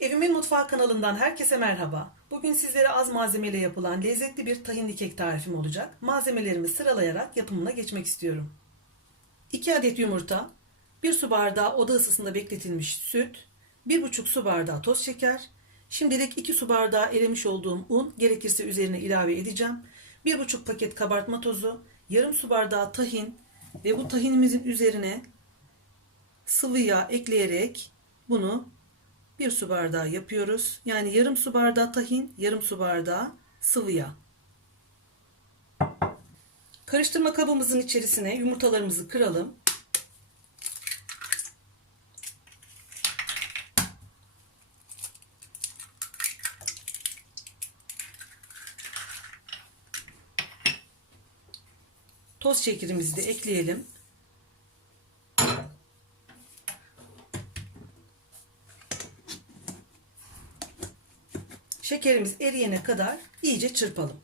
Evimin Mutfağı kanalından herkese merhaba. Bugün sizlere az malzemeyle yapılan lezzetli bir tahinli kek tarifim olacak. Malzemelerimi sıralayarak yapımına geçmek istiyorum. 2 adet yumurta, 1 su bardağı oda ısısında bekletilmiş süt, 1,5 su bardağı toz şeker, şimdilik 2 su bardağı erimiş olduğum un gerekirse üzerine ilave edeceğim. 1,5 paket kabartma tozu, yarım su bardağı tahin ve bu tahinimizin üzerine sıvı yağ ekleyerek bunu bir su bardağı yapıyoruz. Yani yarım su bardağı tahin, yarım su bardağı sıvı yağ. Karıştırma kabımızın içerisine yumurtalarımızı kıralım. Toz şekerimizi de ekleyelim. Şekerimiz eriyene kadar iyice çırpalım.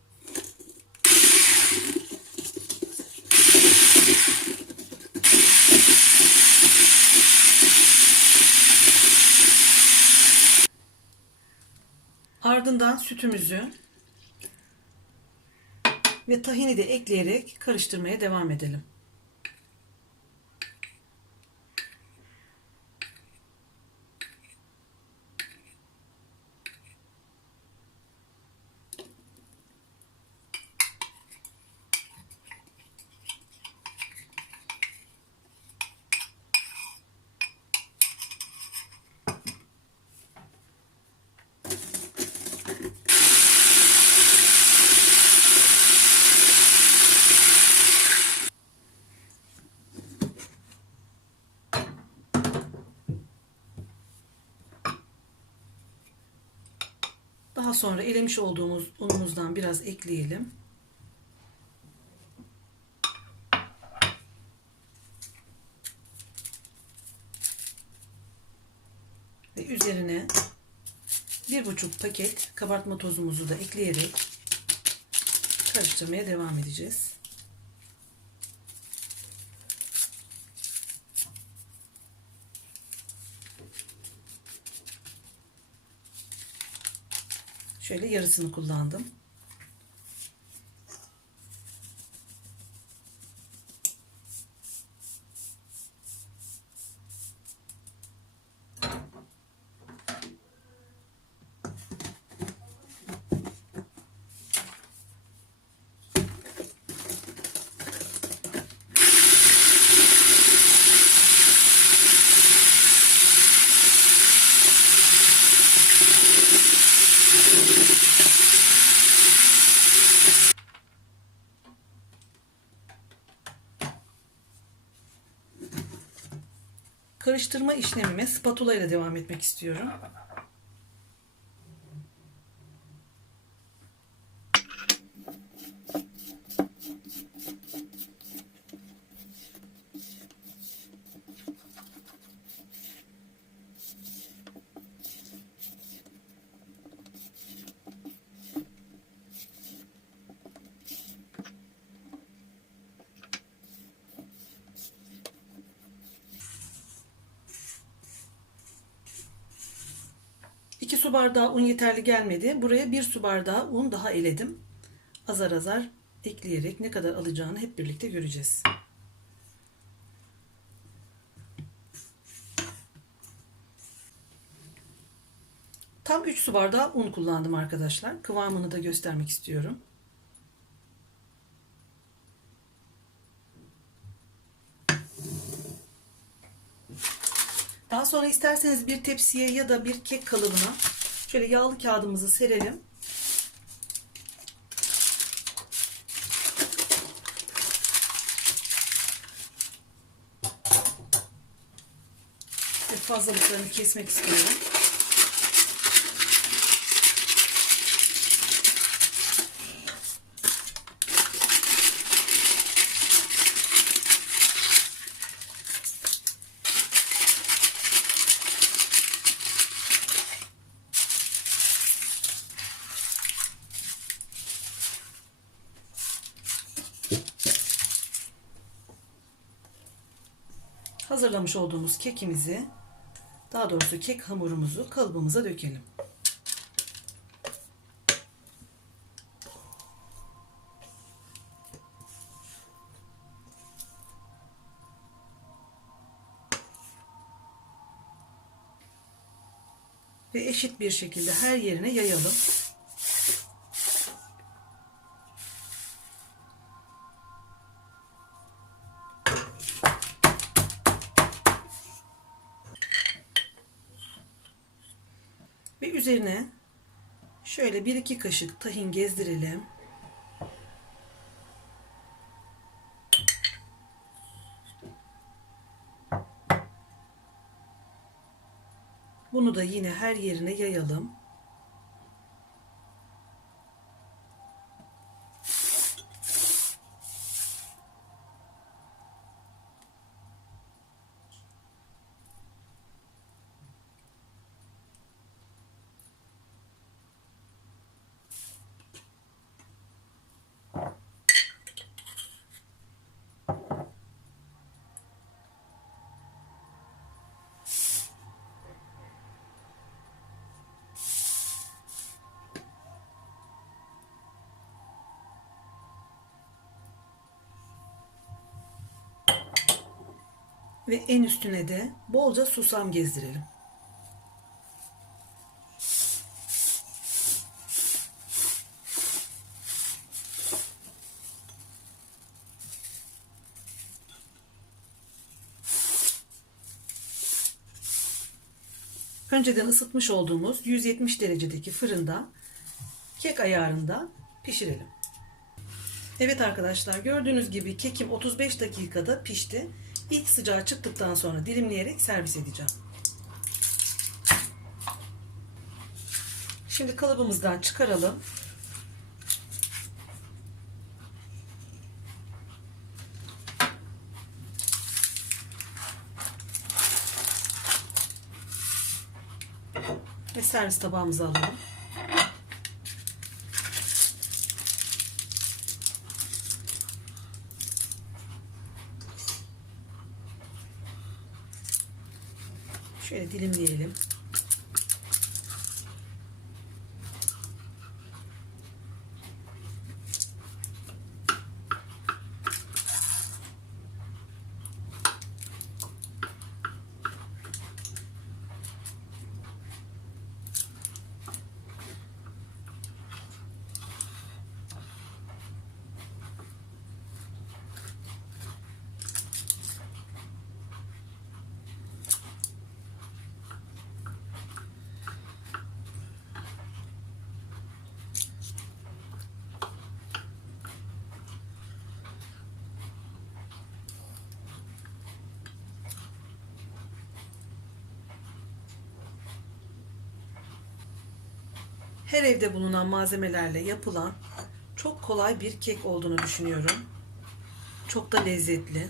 Ardından sütümüzü ve tahini de ekleyerek karıştırmaya devam edelim. Daha sonra elemiş olduğumuz unumuzdan biraz ekleyelim. Ve üzerine bir buçuk paket kabartma tozumuzu da ekleyerek karıştırmaya devam edeceğiz. Şöyle yarısını kullandım. Karıştırma işlemime spatula ile devam etmek istiyorum. Su bardağı un yeterli gelmedi. Buraya bir su bardağı un daha eledim. Azar azar ekleyerek ne kadar alacağını hep birlikte göreceğiz. Tam 3 su bardağı un kullandım arkadaşlar. Kıvamını da göstermek istiyorum. Daha sonra isterseniz bir tepsiye ya da bir kek kalıbına şöyle yağlı kağıdımızı serelim. Fazlalıklarını kesmek istiyorum. Hazırlamış olduğumuz kekimizi Daha doğrusu kek hamurumuzu kalıbımıza dökelim. Ve eşit bir şekilde her yerine yayalım. Üzerine şöyle bir iki kaşık tahin gezdirelim. Bunu da yine her yerine yayalım. Ve en üstüne de bolca susam gezdirelim. Önceden ısıtmış olduğumuz 170 derecedeki fırında kek ayarında pişirelim. Evet arkadaşlar gördüğünüz gibi kekim 35 dakikada pişti. İlk sıcağı çıktıktan sonra dilimleyerek servis edeceğim. Şimdi kalıbımızdan çıkaralım. Ve servis tabağımıza alalım. Şöyle dilimleyelim. Her evde bulunan malzemelerle yapılan çok kolay bir kek olduğunu düşünüyorum. Çok da lezzetli.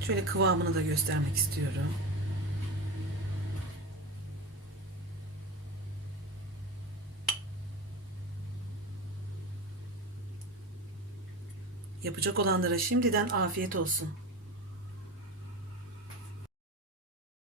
Şöyle kıvamını da göstermek istiyorum. Yapacak olanlara şimdiden afiyet olsun.